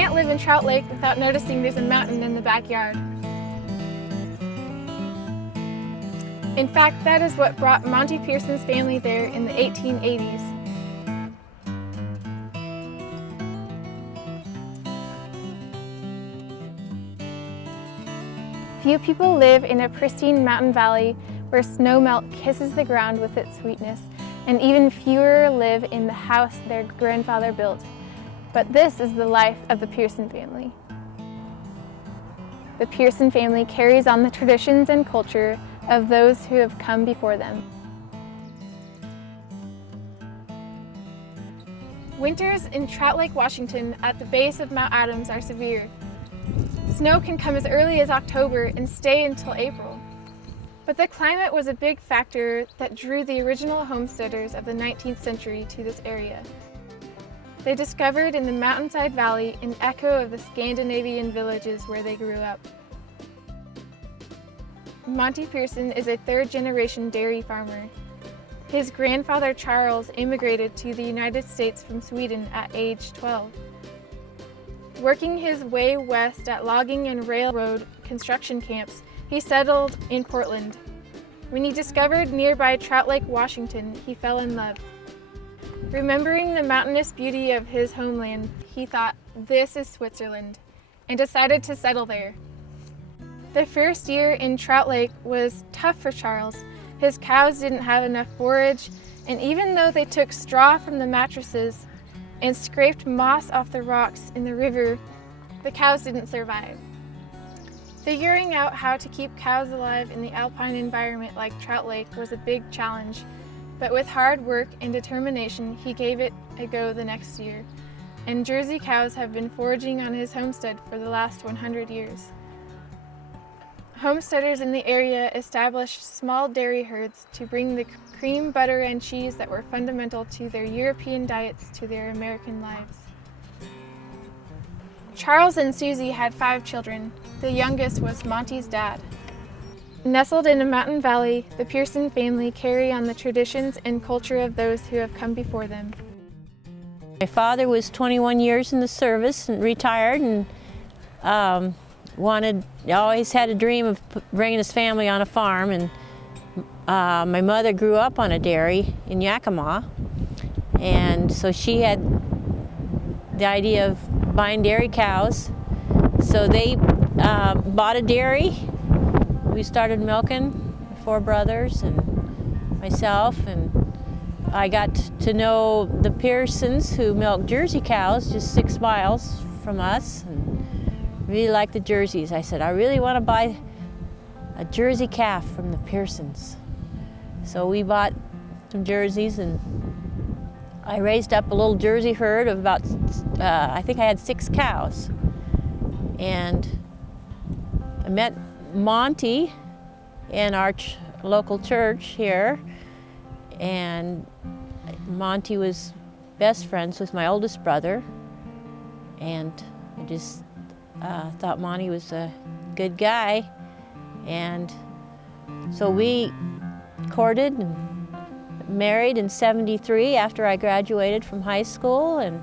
can't live in Trout Lake without noticing there's a mountain in the backyard. In fact, that is what brought Monte Pearson's family there in the 1880s. Few people live in a pristine mountain valley where snowmelt kisses the ground with its sweetness, and even fewer live in the house their grandfather built. But this is the life of the Pearson family. The Pearson family carries on the traditions and culture of those who have come before them. Winters in Trout Lake, Washington at the base of Mount Adams are severe. Snow can come as early as October and stay until April. But the climate was a big factor that drew the original homesteaders of the 19th century to this area. They discovered in the mountainside valley an echo of the Scandinavian villages where they grew up. Monte Pearson is a third-generation dairy farmer. His grandfather Charles immigrated to the United States from Sweden at age 12. Working his way west at logging and railroad construction camps, he settled in Portland. When he discovered nearby Trout Lake, Washington, he fell in love. Remembering the mountainous beauty of his homeland, he thought, "This is Switzerland," and decided to settle there. The first year in Trout Lake was tough for Charles. His cows didn't have enough forage, and even though they took straw from the mattresses and scraped moss off the rocks in the river, the cows didn't survive. Figuring out how to keep cows alive in the alpine environment like Trout Lake was a big challenge, but with hard work and determination, he gave it a go the next year, and Jersey cows have been foraging on his homestead for the last 100 years. Homesteaders in the area established small dairy herds to bring the cream, butter, and cheese that were fundamental to their European diets to their American lives. Charles and Susie had 5 children. The youngest was Monte's dad. Nestled in a mountain valley, the Pearson family carry on the traditions and culture of those who have come before them. My father was 21 years in the service and retired, and always had a dream of bringing his family on a farm. And my mother grew up on a dairy in Yakima, and so she had the idea of buying dairy cows. So they bought a dairy. We started milking, 4 brothers and myself, and I got to know the Pearsons, who milked Jersey cows just 6 miles from us, and really liked the Jerseys. I said, I really want to buy a Jersey calf from the Pearsons. So we bought some Jerseys, and I raised up a little Jersey herd of about, I think I had 6 cows. And I met Monte in our local church here, and Monte was best friends with my oldest brother, and I just thought Monte was a good guy, and so we courted and married in '73 after I graduated from high school, and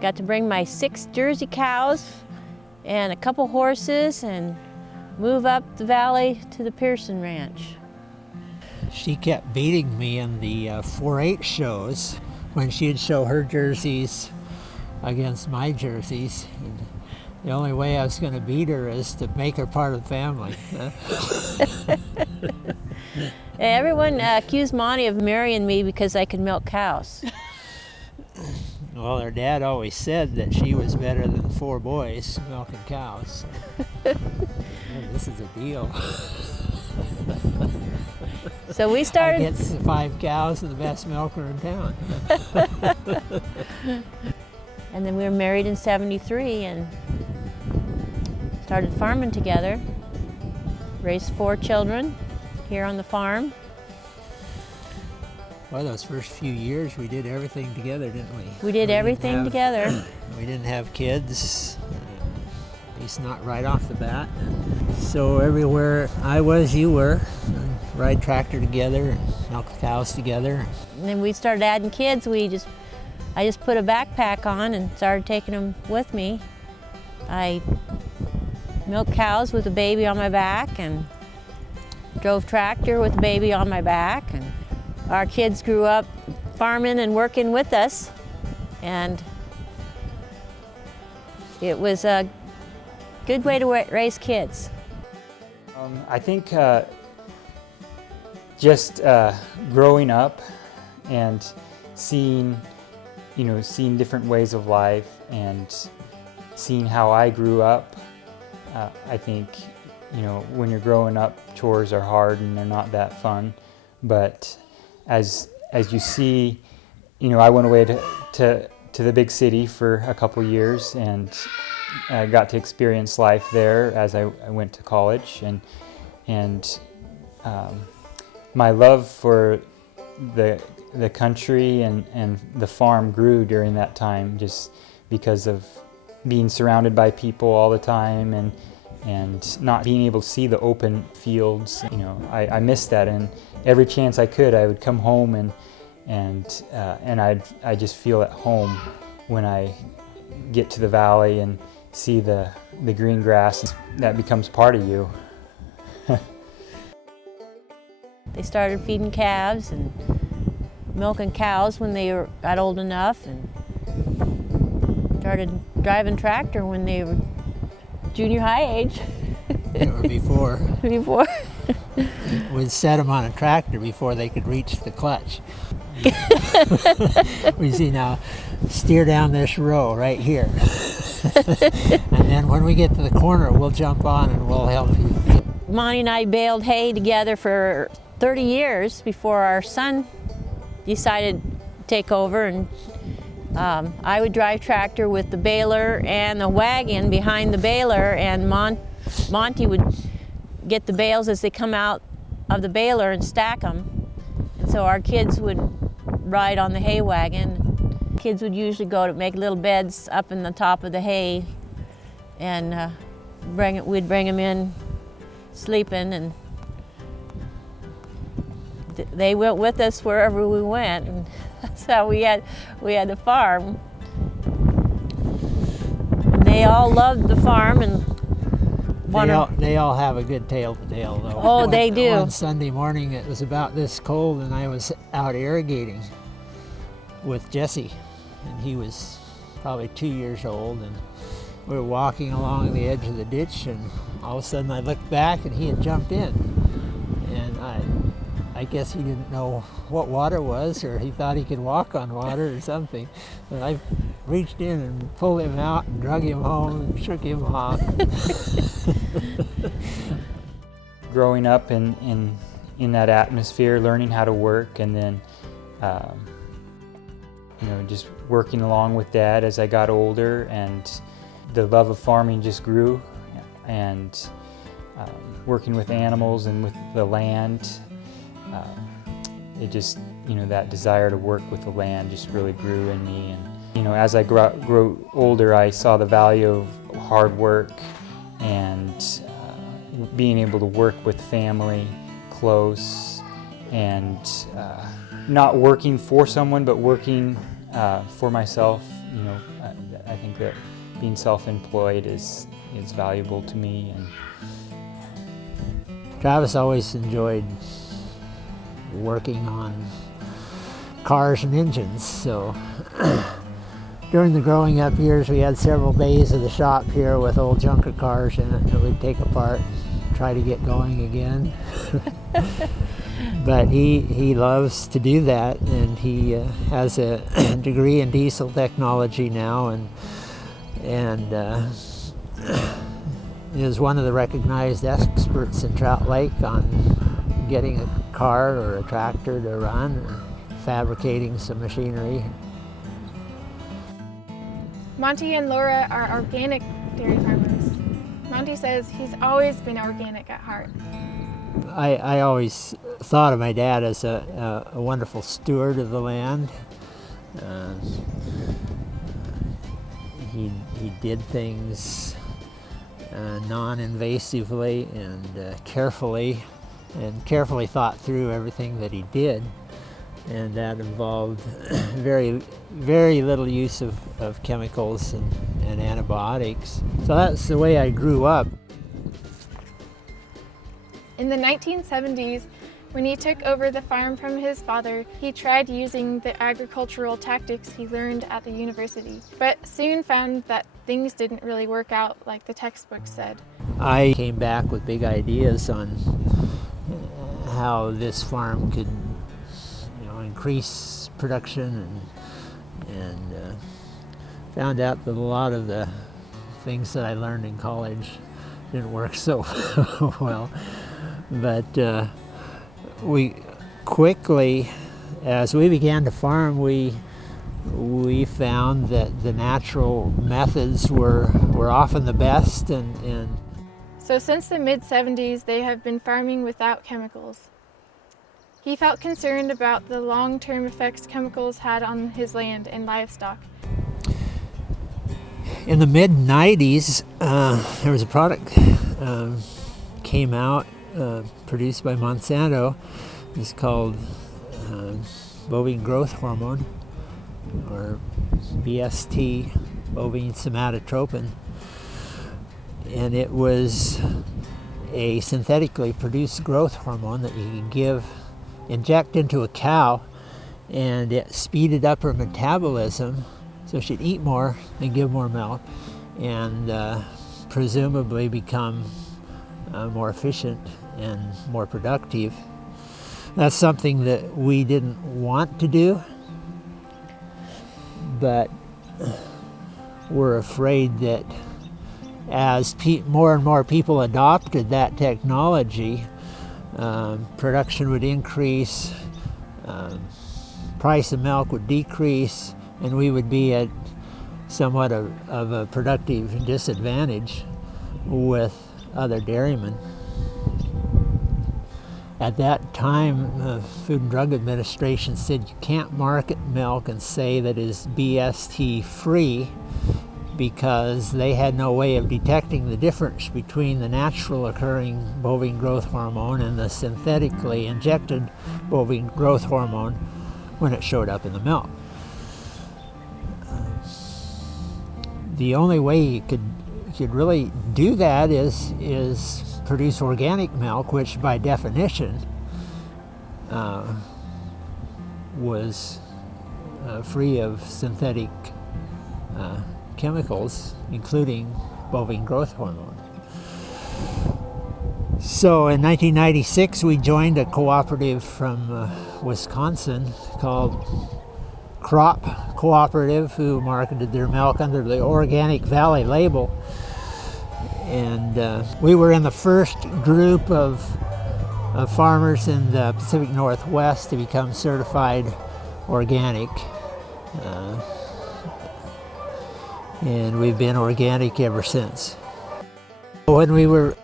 got to bring my 6 Jersey cows and a couple horses and move up the valley to the Pearson Ranch. She kept beating me in the 4-H shows when she'd show her jerseys against my jerseys. And the only way I was going to beat her is to make her part of the family. Everyone accused Monte of marrying me because I could milk cows. Well, her dad always said that she was better than 4 boys milking cows. So, this is a deal. So we started. I get 5 cows and the best milker in town. And then we were married in '73 and started farming together. Raised 4 children here on the farm. Well, those first few years we did everything together, didn't we? We did everything together. We didn't have kids, at least not right off the bat. So everywhere I was, you were. Ride tractor together, milk the cows together. And then we started adding kids. We just I just put a backpack on and started taking them with me. I milked cows with a baby on my back and drove tractor with a baby on my back. And our kids grew up farming and working with us, and it was a good way to raise kids. I think just growing up and seeing different ways of life and seeing how I grew up. I think, when you're growing up, chores are hard and they're not that fun. But as you see, I went away to the big city for a couple years, and I got to experience life there as I went to college, and my love for the country and the farm grew during that time, just because of being surrounded by people all the time and not being able to see the open fields. I missed that, and every chance I could, I would come home and I just feel at home when I get to the valley and see the green grass. That becomes part of you. They started feeding calves and milking cows when they got old enough, and started driving tractor when they were junior high age. Or before. Before. We'd set them on a tractor before they could reach the clutch. We see now, steer down this row right here. And then when we get to the corner, we'll jump on and we'll help you. Monte and I baled hay together for 30 years before our son decided to take over, and I would drive tractor with the baler and the wagon behind the baler, and Monte would get the bales as they come out of the baler and stack them. And so our kids would ride on the hay wagon. Kids would usually go to make little beds up in the top of the hay, and we'd bring them in sleeping, and they went with us wherever we went, and that's how we had the farm. And they all loved the farm, and they all have a good tale to tell, though. Oh, they do. One Sunday morning, it was about this cold, and I was out irrigating with Jesse, and he was probably 2 years old, and we were walking along the edge of the ditch, and all of a sudden I looked back, and he had jumped in, and I guess he didn't know what water was, or he thought he could walk on water or something. But I reached in and pulled him out and drug him home and shook him off. Growing up in that atmosphere, learning how to work, and then just working along with Dad as I got older, and the love of farming just grew, and working with animals and with the land. It just, that desire to work with the land just really grew in me. And, as I grew older, I saw the value of hard work and being able to work with family close, and not working for someone, but working for myself. I think that being self-employed is valuable to me. And Travis always enjoyed working on cars and engines, so during the growing up years we had several bays of the shop here with old junker cars in it that we'd take apart and try to get going again. But he loves to do that, and he has a degree in diesel technology now, and is one of the recognized experts in Trout Lake on getting a car or a tractor to run, or fabricating some machinery. Monte and Laura are organic dairy farmers. Monte says he's always been organic at heart. I always thought of my dad as a wonderful steward of the land. He did things non-invasively and carefully thought through everything that he did. and that involved very little use of chemicals and antibiotics. So that's the way I grew up. In the 1970s, when he took over the farm from his father, he tried using the agricultural tactics he learned at the university, but soon found that things didn't really work out like the textbooks said. I came back with big ideas on how this farm could, increase production, and found out that a lot of the things that I learned in college didn't work so well. But we quickly, as we began to farm, we found that the natural methods were often the best, and So since the mid-70s, they have been farming without chemicals. He felt concerned about the long-term effects chemicals had on his land and livestock. in the mid-90s, there was a product came out produced by Monsanto. It's called bovine growth hormone, or BST, bovine somatotropin, and it was a synthetically produced growth hormone that you could inject into a cow, and it speeded up her metabolism so she'd eat more and give more milk, and presumably become more efficient and more productive. That's something that we didn't want to do, but we're afraid that as more and more people adopted that technology, production would increase, price of milk would decrease, and we would be at somewhat of a productive disadvantage with other dairymen. At that time, the Food and Drug Administration said you can't market milk and say that it is BST free, because they had no way of detecting the difference between the natural occurring bovine growth hormone and the synthetically injected bovine growth hormone when it showed up in the milk. The only way you could really do that is produce organic milk, which by definition was free of synthetic chemicals, including bovine growth hormone. So in 1996, we joined a cooperative from Wisconsin called Crop Cooperative, who marketed their milk under the Organic Valley label. And we were in the first group of farmers in the Pacific Northwest to become certified organic. And we've been organic ever since. When we were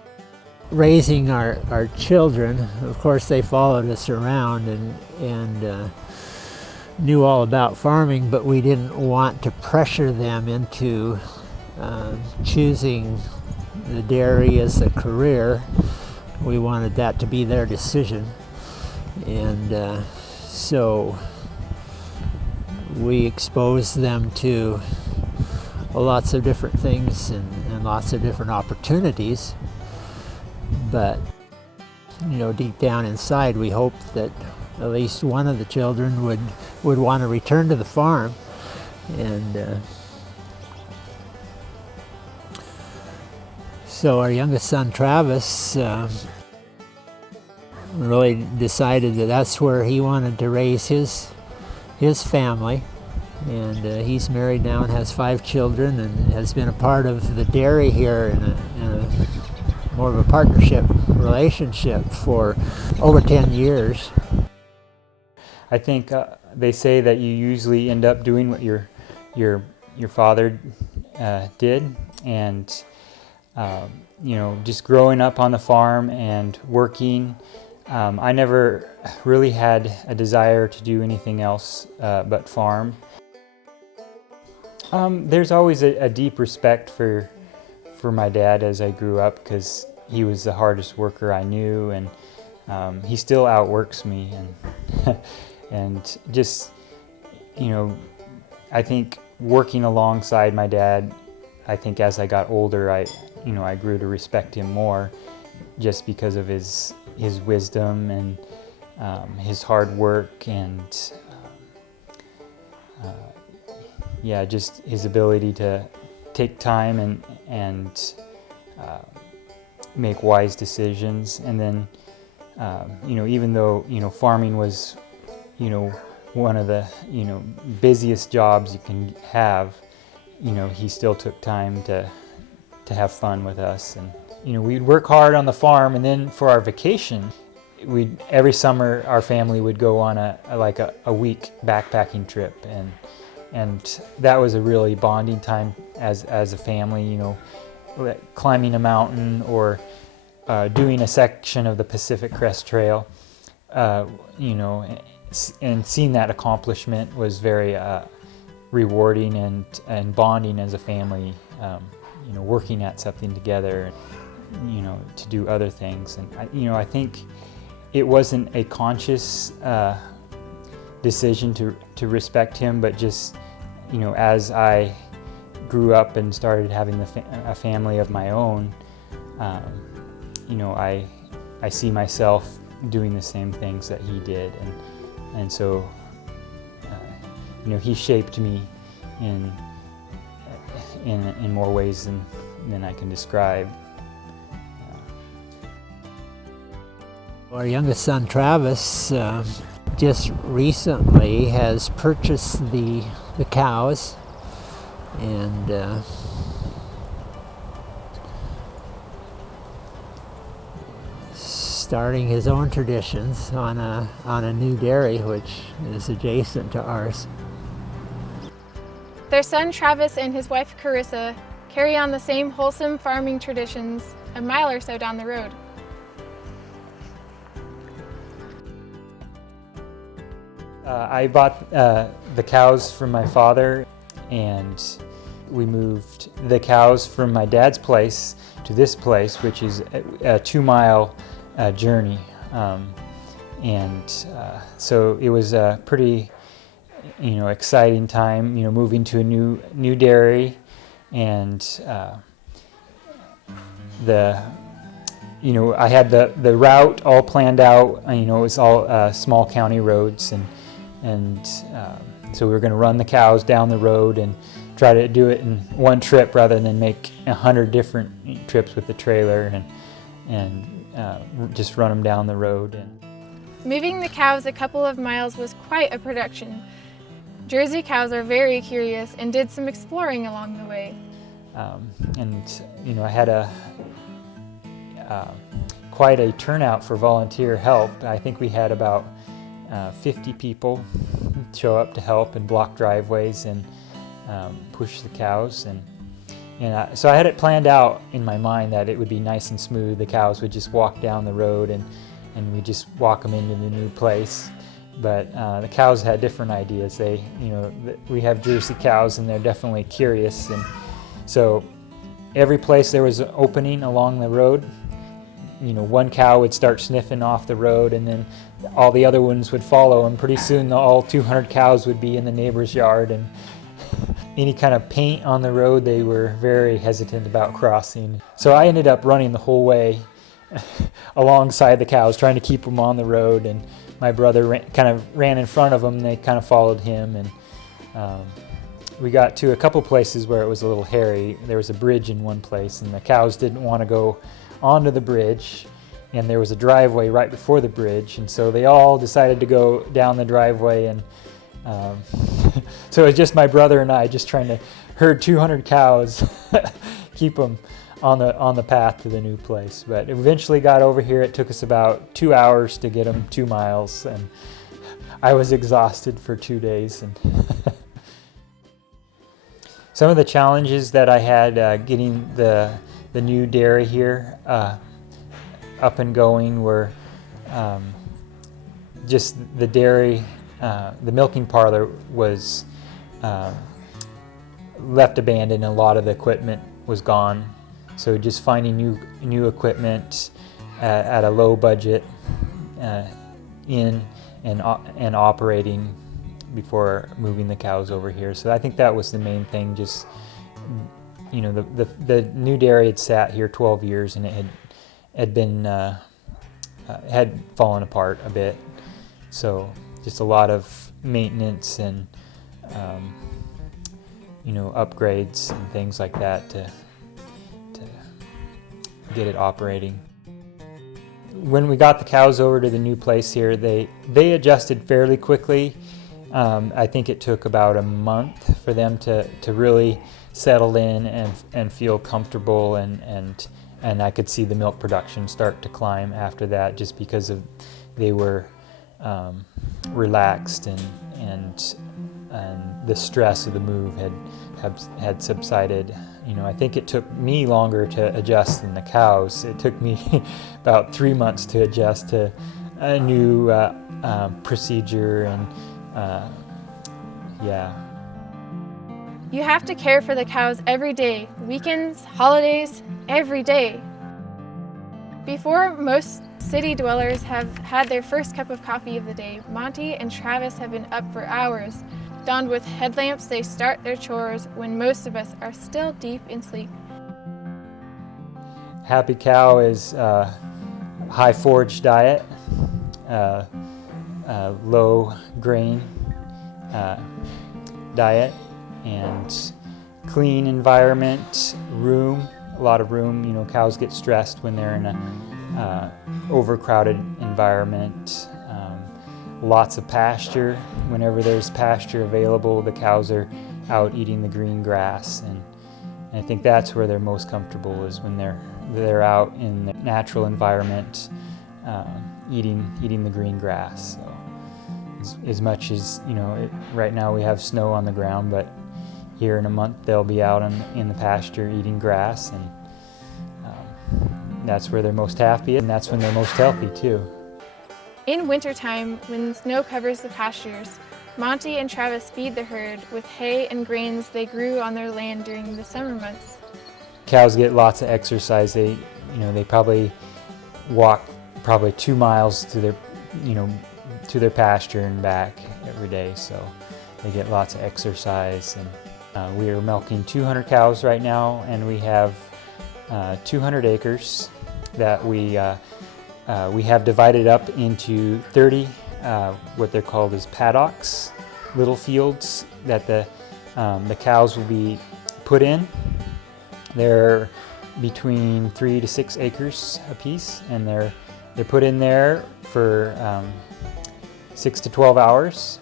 raising our children, of course they followed us around and knew all about farming, but we didn't want to pressure them into choosing the dairy as a career. We wanted that to be their decision, and so we exposed them to lots of different things and lots of different opportunities. But deep down inside, we hoped that at least one of the children would want to return to the farm. And so our youngest son, Travis, really decided that that's where he wanted to raise his family. And he's married now and has 5 children, and has been a part of the dairy here in a more of a partnership relationship for over 10 years. I think they say that you usually end up doing what your father did, and just growing up on the farm and working. I never really had a desire to do anything else but farm. There's always a deep respect for my dad as I grew up, because he was the hardest worker I knew, and he still outworks me. And just, you know, I think working alongside my dad, I think as I got older, I grew to respect him more, just because of his wisdom and his hard work, and yeah, just his ability to take time and make wise decisions. And then even though farming was one of the busiest jobs you can have, he still took time to have fun with us. And we'd work hard on the farm, and then for our vacation, every summer our family would go on a week backpacking trip, and that was a really bonding time as a family, climbing a mountain or doing a section of the Pacific Crest Trail, and seeing that accomplishment was very rewarding and bonding as a family, working at something together, to do other things. And I think it wasn't a conscious decision to respect him, but just as I grew up and started having a family of my own, I see myself doing the same things that he did, and so he shaped me in more ways than I can describe. Our youngest son, Travis, just recently has purchased the cows, and starting his own traditions on a new dairy, which is adjacent to ours. Their son Travis and his wife Carissa carry on the same wholesome farming traditions a mile or so down the road. I bought the cows from my father, and we moved the cows from my dad's place to this place, which is a 2-mile journey. So it was a pretty exciting time, moving to a new dairy, and I had the route all planned out. It was all small county roads, and so we were going to run the cows down the road and try to do it in one trip rather than make 100 different trips with the trailer, and just run them down the road. Moving the cows a couple of miles was quite a production. Jersey cows are very curious and did some exploring along the way. I had quite a turnout for volunteer help. I think we had about 50 people show up to help and block driveways and push the cows. So I had it planned out in my mind that it would be nice and smooth. The cows would just walk down the road, and we just walk them into the new place. But the cows had different ideas. We have Jersey cows, and they're definitely curious. And so every place there was an opening along the road, one cow would start sniffing off the road, and then all the other ones would follow, and pretty soon all 200 cows would be in the neighbor's yard. And any kind of paint on the road, they were very hesitant about crossing. So I ended up running the whole way alongside the cows, trying to keep them on the road, and my brother kind of ran in front of them, and they kind of followed him. And we got to a couple places where it was a little hairy. There was a bridge in one place, and the cows didn't want to go onto the bridge, and there was a driveway right before the bridge, and so they all decided to go down the driveway. And so it was just my brother and I just trying to herd 200 cows, keep them on the path to the new place. But eventually got over here. It took us about 2 hours to get them 2 miles, and I was exhausted for 2 days. And some of the challenges that I had getting the new dairy here up and going were just the dairy. The milking parlor was left abandoned, and a lot of the equipment was gone. So just finding new equipment at a low budget in and operating before moving the cows over here. So I think that was the main thing. Just, you know, the new dairy had sat here 12 years and it had been had fallen apart a bit. So just a lot of maintenance and you know, upgrades and things like that to get it operating. When we got the cows over to the new place here, they adjusted fairly quickly. I think it took about a month for them to really settle in and feel comfortable, and I could see the milk production start to climb after that, just because they were relaxed and the stress of the move had subsided. You know, I think it took me longer to adjust than the cows. It took me about 3 months to adjust to a new procedure, and yeah. You have to care for the cows every day, weekends, holidays, every day. Before most city dwellers have had their first cup of coffee of the day, Monte and Travis have been up for hours. Donned with headlamps, they start their chores when most of us are still deep in sleep. Happy cow is high forage diet, low grain diet, and clean environment, room, a lot of room. You know, cows get stressed when they're in a overcrowded environment. Lots of pasture. Whenever there's pasture available, the cows are out eating the green grass, and I think that's where they're most comfortable, is when they're out in the natural environment, eating the green grass. So as much as, you know, right now we have snow on the ground, but here in a month they'll be out in the pasture eating grass, and that's where they're most happy, and that's when they're most healthy too. In wintertime, when snow covers the pastures, Monte and Travis feed the herd with hay and grains they grew on their land during the summer months. Cows get lots of exercise. They probably walk 2 miles to their pasture and back every day, so they get lots of exercise. And we are milking 200 cows right now, and we have 200 acres that we have divided up into 30 what they're called as paddocks, little fields that the cows will be put in. They're between 3 to 6 acres apiece, and they're put in there for 6 to 12 hours,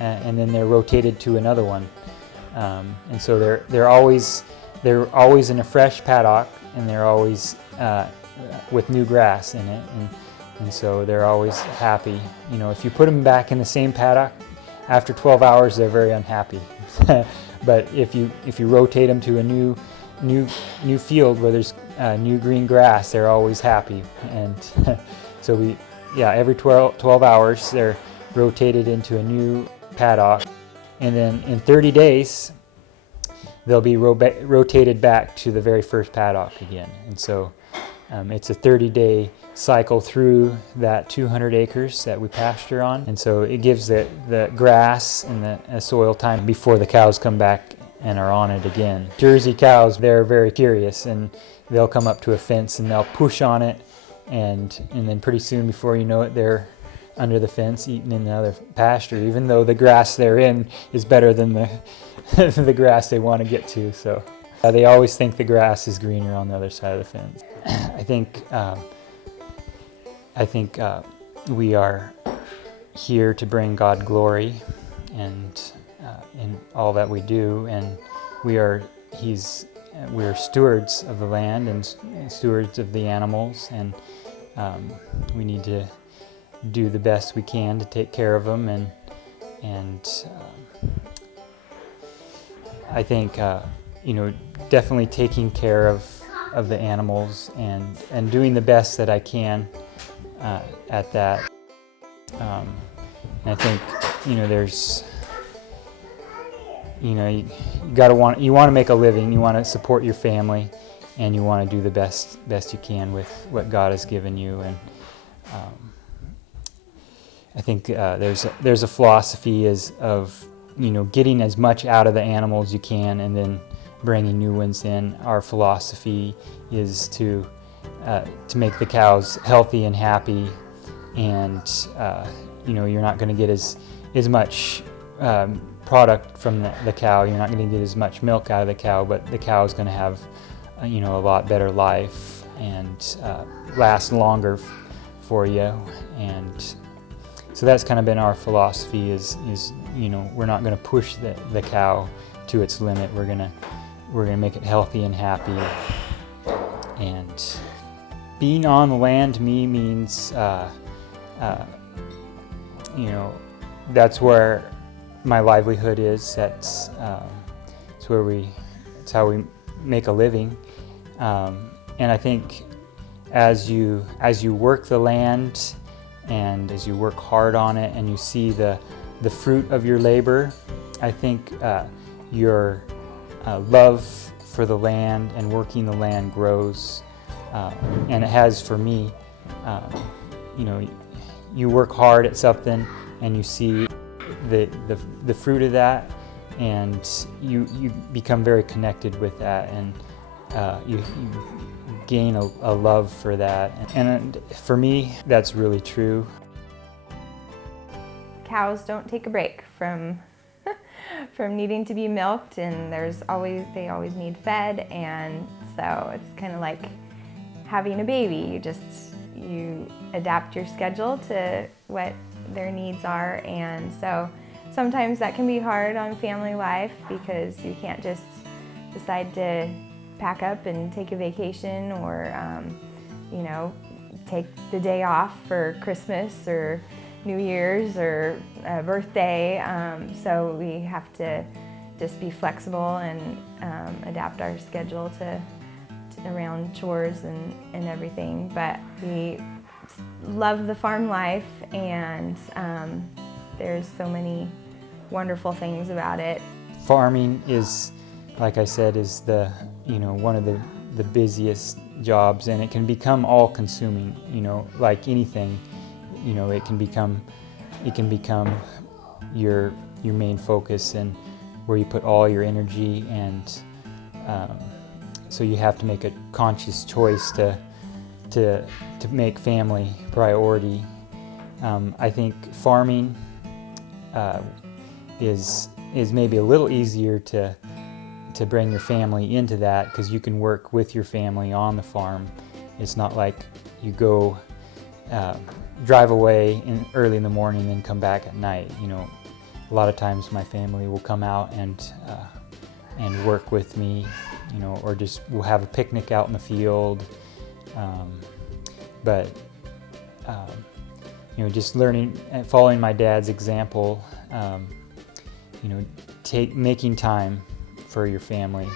and then they're rotated to another one. And so they're always in a fresh paddock, and they're always with new grass in it, and so they're always happy. You know, if you put them back in the same paddock after 12 hours, they're very unhappy. But if you rotate them to a new field where there's new green grass, they're always happy. And so every 12 hours they're rotated into a new paddock, and then in 30 days they'll be rotated back to the very first paddock again. And so it's a 30-day cycle through that 200 acres that we pasture on, and so it gives the grass and the soil time before the cows come back and are on it again. Jersey cows, they're very curious, and they'll come up to a fence and they'll push on it, and then pretty soon, before you know it, they're under the fence eating in another pasture, even though the grass they're in is better than the grass they want to get to. So they always think the grass is greener on the other side of the fence. I think we are here to bring God glory, and in all that we do, and we are stewards of the land and stewards of the animals, and we need to do the best we can to take care of them, and I think definitely taking care of the animals and doing the best that I can at that. And I think there's you want to make a living, you want to support your family, and you want to do the best you can with what God has given you. And I think there's a philosophy of getting as much out of the animal as you can and then bringing new ones in. Our philosophy is to make the cows healthy and happy, and you're not going to get as much product from the cow. You're not going to get as much milk out of the cow, but the cow is going to have a lot better life and last longer for you. And so that's kind of been our philosophy is we're not going to push the cow to its limit. We're going to make it healthy and happy. And being on the land to me means that's where my livelihood is. That's how we make a living. And I think as you work the land and as you work hard on it and you see the fruit of your labor, I think your love for the land and working the land grows. And it has for me. You work hard at something and you see the fruit of that, and you become very connected with that, and you gain a love for that. And for me, that's really true. Cows don't take a break from needing to be milked, and they always need fed, and so it's kind of like having a baby. You adapt your schedule to what their needs are, and so sometimes that can be hard on family life because you can't just decide to pack up and take a vacation or take the day off for Christmas or New Year's or a birthday. So we have to just be flexible and adapt our schedule to around chores and everything. But we love the farm life, and there's so many wonderful things about it. Farming is, like I said, is one of the busiest jobs, and it can become all-consuming. Like anything, it can become your main focus and where you put all your energy, and so you have to make a conscious choice to make family priority. I think farming is maybe a little easier to bring your family into that because you can work with your family on the farm. It's not like you go drive away early in the morning and come back at night. A lot of times my family will come out and work with me, or just we'll have a picnic out in the field. But just learning and following my dad's example, making time for your family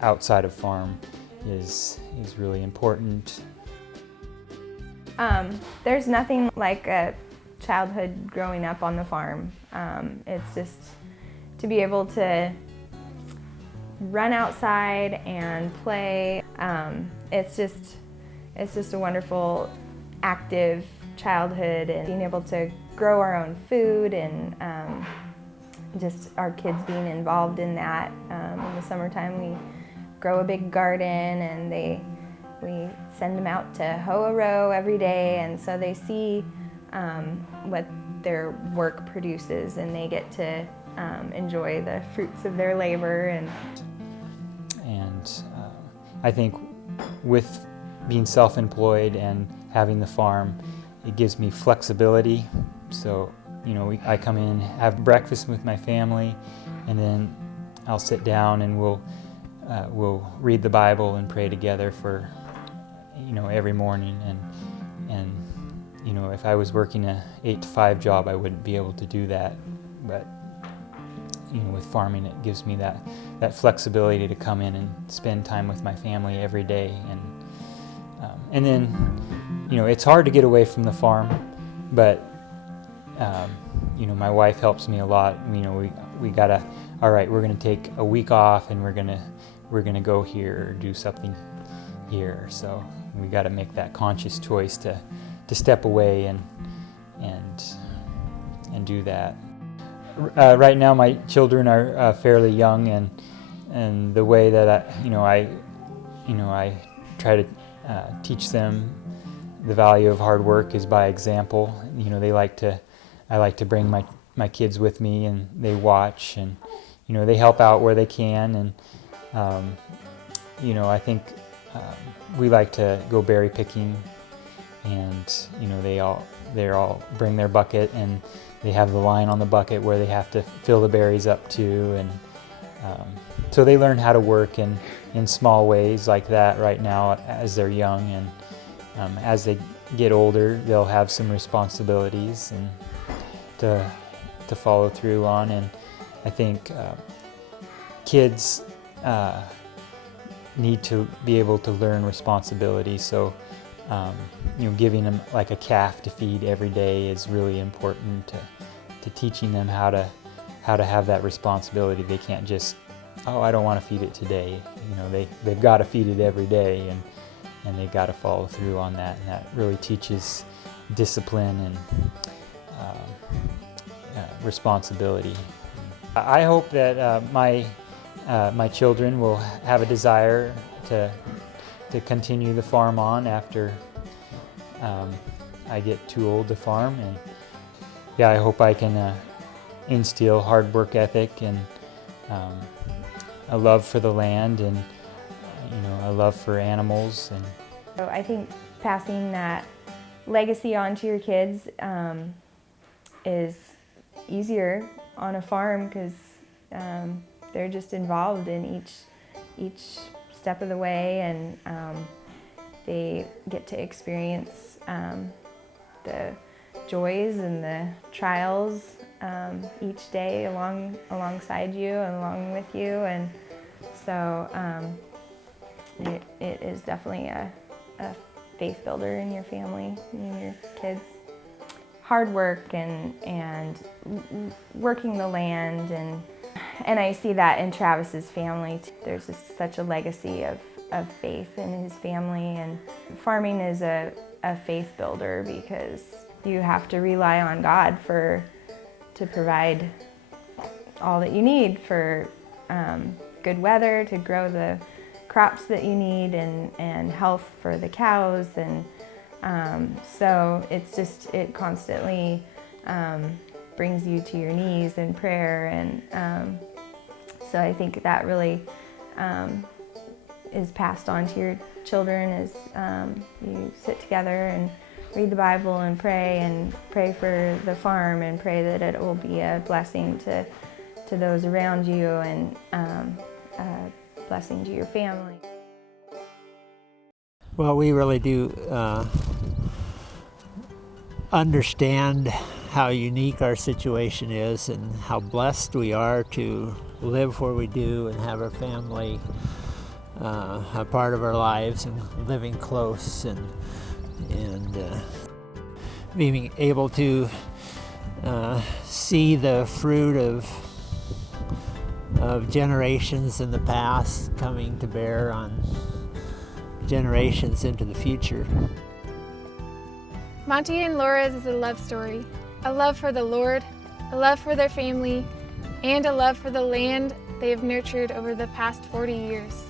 outside of farm is really important. There's nothing like a childhood growing up on the farm. It's just to be able to run outside and play. It's just a wonderful, active childhood, and being able to grow our own food, and just our kids being involved in that. In the summertime, we grow a big garden, and we send them out to hoe a row every day, and so they see what their work produces, and they get to enjoy the fruits of their labor. And I think with being self-employed and having the farm, it gives me flexibility. So, I come in, have breakfast with my family, and then I'll sit down and we'll read the Bible and pray together for, every morning. And if I was working a 8-to-5 job, I wouldn't be able to do that. But, with farming, it gives me that flexibility to come in and spend time with my family every day. And then, it's hard to get away from the farm, but, my wife helps me a lot. We gotta, all right, we're gonna take a week off and we're gonna go here or do something here. So we gotta make that conscious choice to step away and and do that. Right now, my children are fairly young, and the way that I try to teach them the value of hard work is by example. I like to bring my kids with me, and they watch, and they help out where they can, and I think we like to go berry picking, and they all bring their bucket, and they have the line on the bucket where they have to fill the berries up to, and so they learn how to work in small ways like that right now as they're young, and as they get older, they'll have some responsibilities and to follow through on. And I think kids need to be able to learn responsibility. So giving them like a calf to feed every day is really important to teaching them how to have that responsibility. They can't just, oh, I don't want to feed it today. They've got to feed it every day, and they've got to follow through on that. And that really teaches discipline and responsibility. I hope that my children will have a desire to continue the farm on after I get too old to farm, and I hope I can instill hard work ethic and a love for the land, and a love for animals. And so I think passing that legacy on to your kids is easier on a farm, because they're just involved in each step of the way, and they get to experience the joys and the trials each day alongside you and along with you, and so it is definitely a faith builder in your family and your kids. Hard work and working the land, and I see that in Travis's family. There's just such a legacy of faith in his family, and farming is a faith builder, because you have to rely on God to provide all that you need for good weather, to grow the crops that you need, and health for the cows, and so it constantly brings you to your knees in prayer, and so I think that really is passed on to your children as you sit together and read the Bible and pray for the farm, and pray that it will be a blessing to those around you, and a blessing to your family. Well, we really do understand how unique our situation is, and how blessed we are to live where we do and have our family a part of our lives, and living close, and being able to see the fruit of generations in the past coming to bear on generations into the future. Monte and Laura's is a love story, a love for the Lord, a love for their family, and a love for the land they have nurtured over the past 40 years.